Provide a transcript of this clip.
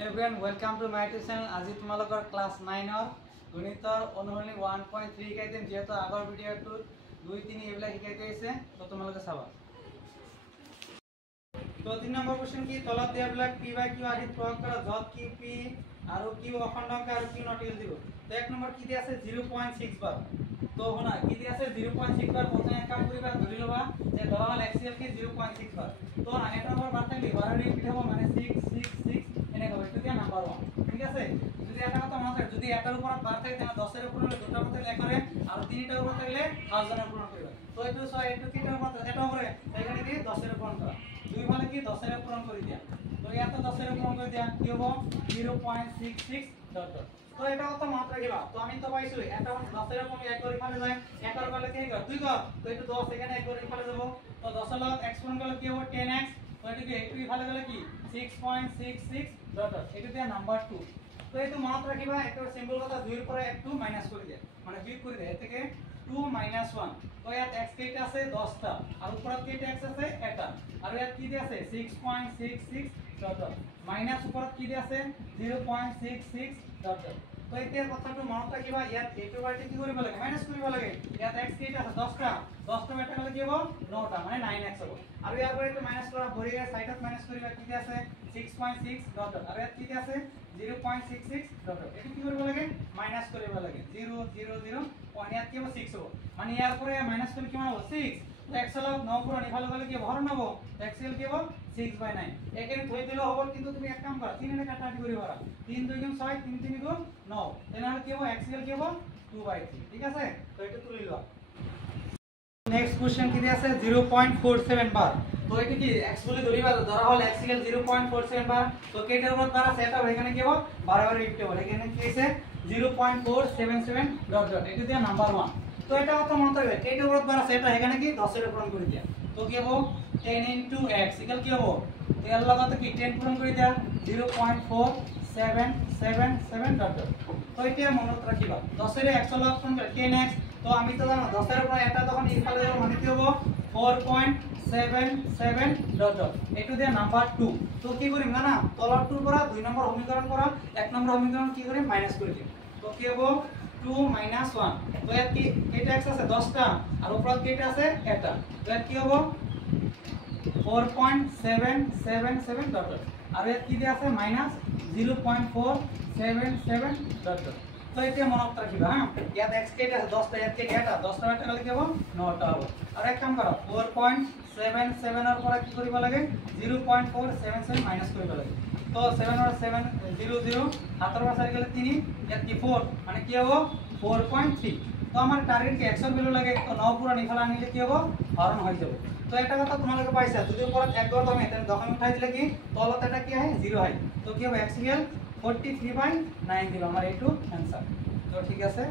Everyone, welcome to my channel. আজি তোমালোকৰ ক্লাস 9 ৰ গণিতৰ অনুশীলনী 1.3 শিকাই দিম যেহেতু আগৰ ভিডিঅ'টোত 2 3 এইবিলাক শিকাই দিছে তো তোমালোকে চাবা। তো 3 নম্বৰ কোৱেশ্চন কি তলত দিয়াবিলাক p বাই q আদি প্ৰয়োগ কৰা যত কি p আৰু q অখণ্ডক আৰু q নটিল দিব। তো এক নম্বৰ কি দিয়া আছে 0.6 বাৰ। তো হনা কি দিয়া আছে 0.6 বাৰ প্ৰথমে কাম কৰিবা ধৰি লবা যে ধৰা হল xl কি 0.6 বাৰ। তো এক নম্বৰ বাৰ থাকলে বাৰে ৰিপিট হ'ব মানে 666 এনে হবে এটা দিয়া নাম্বার 1 ঠিক আছে। যদি এটা কথা মনে থাকে যদি এটার উপর বার থাকে তাহলে 10 এর উপর হলে দুটার মধ্যে লেখ করে আর তিনটার উপর থাকলে 1000 এর উপর করবে। তো এটু 6 এটু কিটার উপর এটা উপরে এখানে কি 10 এর উপর করা দুই ভালে কি 10 এর উপর করে দিয়া। তো এত 10 এর উপর করে দিয়া কি হবে 0.66 ডট ডট। তো এটা কত মাত্রা রাখিবা। তো আমি তো পাইছো এটা 10 এর উপর এক করে ফেলে যায় এক করে ফেলে কি কর দুই কর। তো এটু 10 এখানে এক করে ফেলে দেব। তো 10 এর লগ এক্সপোনেন্ট করলে কি হবে 10x। তো এটু একটু ফেলে গেলে কি 6.66 ডট ডট এটা দিয়া নাম্বার 2। তো এটু মনত রাখিবা একটা সিম্বল কথা 2 এর পরে একটু মাইনাস করে দেয়া মানে বিয়োগ করে দেয়া থেকে 2 - 1। তো ইয়াত x কেটা আছে 10টা আর উপরত কেটা x আছে এটা আর ইয়াত কি দি আছে 6.66 ডট ডট মাইনাস উপরত কি দি আছে 0.66 ডট ডট। তো এতিয়া কথাটো মনত রাখিবা ইয়াত এটু বারে কি কৰিব লাগে মাইনাস কৰিব লাগে। ইয়াত x কেটা আছে 10টা 10টা এটা হলে কি হবে 9টা মানে 9x হবে। আর ইয়ার পরে একটু মাইনাস করা ভরি গেছে সাইডত মাইনাস করিবা কি দি আছে 6.6 ডট ডট আর ইয়াত কি দি আছে 0.66 ডট ডট এটা কি কৰিব লাগে মাইনাস কৰিব লাগে 0 0 0 পয়েন্ট ইয়াত কি হবে 6 হবে মানে ইয়ার পরে মাইনাস করলে কি হবে 6। তো x এর লগ 9 পুরো নিভালো গেলে কি হরণ হবে x এর কি হবে 6/9 এখানে ধই দিলে হবে কিন্তু তুমি এক কাম করো 3 এর কাটাকাটি করি পারা 3 2 গুণ 6 3 3 গুণ 9 তাহলে কি হবে x এর কি হবে 2/3 ঠিক আছে। তো এটা তুলে লও। নেক্সট কোশ্চেন কি দিয়েছে 0.47 বার। তো এটা কি x বলে ধরিবা ধরা হল x ইকুয়াল 0.47 বার। তো কেটের উপর দ্বারা সেট হবে এখানে কি হবে বারবার রিপিট হবে এখানে কি আছে 0.477 ডট ডট এটা দিয়া নাম্বার 1। তো এটা কত মনে রাখবে কেটের উপর দ্বারা সেট এখানে কি 10 এর পূরণ করে দিয়া। তো কি হবে 10 * x ইকুয়াল কি হবে এর লগত কি 10 পূরণ করে দিয়া 0.4777 ডট ডট। তো এটা মনে রাখিবা 10 এর x লগ পূরণ করে 10x। তো আমি তো জানো 10 এর উপর এটা তখন ইকুয়াল দেব মানে কি হবে 4.77 ডট ডট এটু দিয়া নাম্বার 2। তো কি করিম না তলর 2 করা 2 নম্বর সমীকরণ করা 1 নম্বর সমীকরণ কি করে মাইনাস করে দিই। তো কি হবে 2 - 1। তো এর কি এটা x আছে 10টা আর উপরত কেটা আছে এটা। তো এর কি হবে 4.777 ডট ডট আর এর কি দিয়া আছে মাইনাস 0.477 ডট ডট। তো এটা মনে রাখিবা হ্যাঁ ইয়াত x কেটা আছে 10টা এর কেটা এটা 10টা এটা গলে কি হবে 9টা হবে। আর এক কাম করো 4.77 এর পরে কি করিবা লাগে 0.477 মাইনাস করিবা লাগে। তো 7 আর 7 0 0 হাতের পাশে গেলে 3 ইয়াত কি 4 মানে কি হবে 4.3। তো আমার টার্গেট কি x এর ভ্যালু লাগে তো 9 পুরো নিফালা নিলে কি হবে হরণ হয়ে যাবে। তো একটা কথা তোমালোকে পাইছা যদি উপর এক গড় তুমি তাহলে দশমিক উঠাই দিলে কি তলত এটা কি হয় 0 হয়। তো কি হবে x ইকুয়াল 43/9 দিল আমার এই টু आंसर। তো ঠিক আছে।